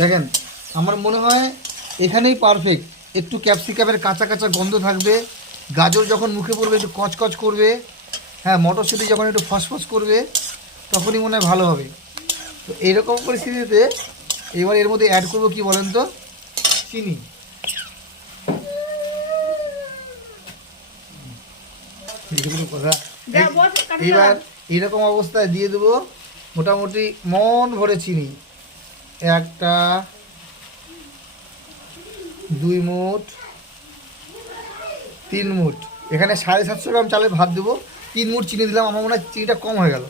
দেখেন আমার মনে হয় এখানেই পারফেক্ট। একটু ক্যাপসিকামের কাঁচা কাঁচা গন্ধ থাকবে, গাজর যখন মুখে পড়বে একটু কচকচ করবে, হ্যাঁ মটরশুঁটি যখন একটু ফসফস করবে তখনই মনে হয় ভালো হবে। তো এইরকম পরিস্থিতিতে এবার এর মধ্যে অ্যাড করবো কি বলেন তো, চিনি। কথা এইবার এইরকম অবস্থায় দিয়ে দেবো মোটামুটি মন ভরে চিনি। 1টা 2 মুঠ 3 মুঠ, এখানে 750 গ্রাম চালের ভাত দেবো, 3 মুঠ চিনি দিলাম। আমার মনে হয় চিনিটা কম হয়ে গেল,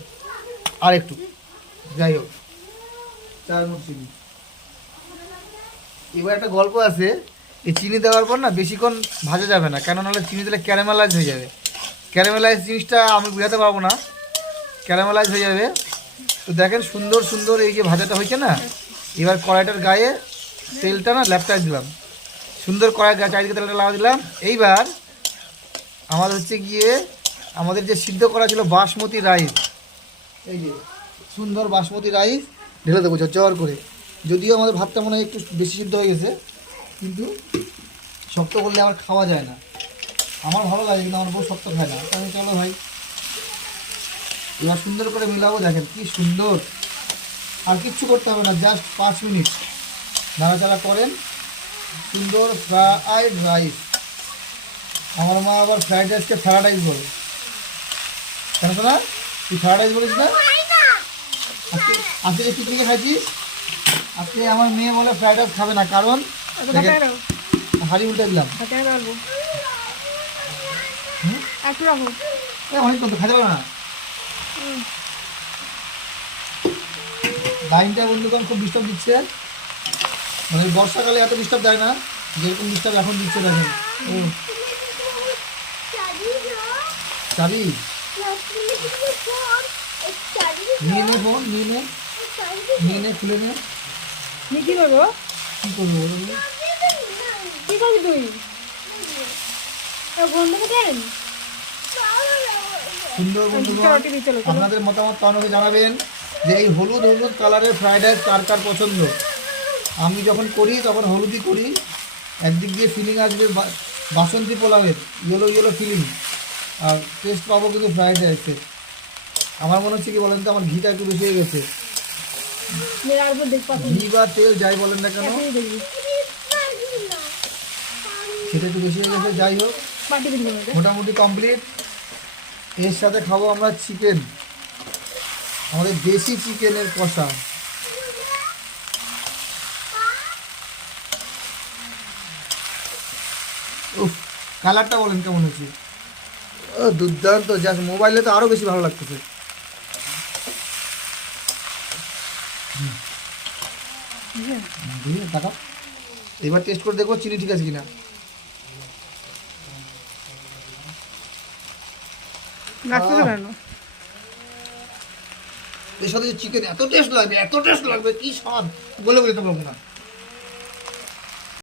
আর একটু, যাই হোক 4 মুঠ চিনি। এবার একটা গল্প আছে, এই চিনি দেওয়ার পর না বেশিক্ষণ ভাজা যাবে না, কেন নাহলে চিনি দিলে ক্যারামেলাইজ হয়ে যাবে। ক্যারামেলাইজ জিনিসটা আমি বোঝাতে পারবো না, ক্যারামেলাইজ হয়ে যাবে। তো দেখেন সুন্দর সুন্দর এই যে ভাজাটা হয়েছে না, এবার কড়াইটার গায়ে তেলটা না ল্যাপটাই দিলাম, সুন্দর কড়াই গায়ে চারিদিকে তেলটা লাগা দিলাম। এইবার আমাদের হচ্ছে গিয়ে আমাদের যে সিদ্ধ করা ছিল বাসমতি রাইস, এই যে সুন্দর বাসমতি রাইস ঢেলে দেবো চর করে। যদিও আমাদের ভাতটা মনে হয় একটু বেশি সিদ্ধ হয়ে গেছে, কিন্তু শক্ত করলে আবার খাওয়া যায় না। আমার ভালো লাগে কিন্তু আমার বউ শক্ত খায় না, তাহলে চলো ভাই এবার সুন্দর করে মিলাবো। দেখেন কি সুন্দর, আর কিচ্ছু করতে হবে না, জাস্ট 5 মিনিট নাড়াচাড়া করেন। সুন্দর ফ্রাইড রাইস, আমার মা আবার ফ্রাইড রাইসকে ফ্রাইড রাইস বলে। কেন শোনা, তুই ফ্রাইড রাইস বলিস না? আজকে আজকে যে পিকনিকে খাইছিস, আজকে আমার মেয়ে বলে ফ্রাইড রাইস খাবে না, কারণ হাড়ি উল্টে দিলাম। অনেক তো খাইতে পারবে না। লাইনটা বন্ধুগণ খুব ডিস্টার্ব দিচ্ছে, মানে বর্ষাকালে এত ডিস্টার্ব দেয় না যেরকম ডিস্টার্ব এখন দিচ্ছে। দেখেন চাবি নিয়ে নে, ফোন নিয়ে নে, নিয়ে নে, খুলে নে। কি করবো? কি করবো কি করবি তুই? সুন্দর বন্ধুগণ, আপনাদের মতামত আমাকে জানাবেন যে এই হলুদ হলুদ কালারের ফ্রাইড রাইস কার কার পছন্দ। আমি যখন করি তখন হলুদই করি, একদিক দিয়ে ফিলিং আসবে বাসন্তী পোলাওয়ের, ইয়েলো ইয়েলো ফিলিং, আর টেস্ট পাবো কিন্তু ফ্রাইড রাইসের। আমার মনে হচ্ছে কি বলেন তো, আমার ঘিটা একটু বেশি হয়ে গেছে। ঘি বা তেল যাই বলেন না কেন, সেটা একটু বেশি হয়ে গেছে। যাই হোক মোটামুটি কমপ্লিট। এর সাথে খাবো আমরা চিকেন, আমাদের দেশি চিকেনের কষা। উফ, কালারটা বলেন কেমন হয়েছে? ও দুর্দান্ত, জাস্ট মোবাইলে তো আরও বেশি ভালো লাগতেছে। টাকা এবার টেস্ট করে দেখবো চিনি ঠিক আছে কিনা। এর সাথে চিকেন এত টেস্ট লাগবে, এত টেস্ট লাগবে, কি স্বাদ বলে বলতে পারবো না।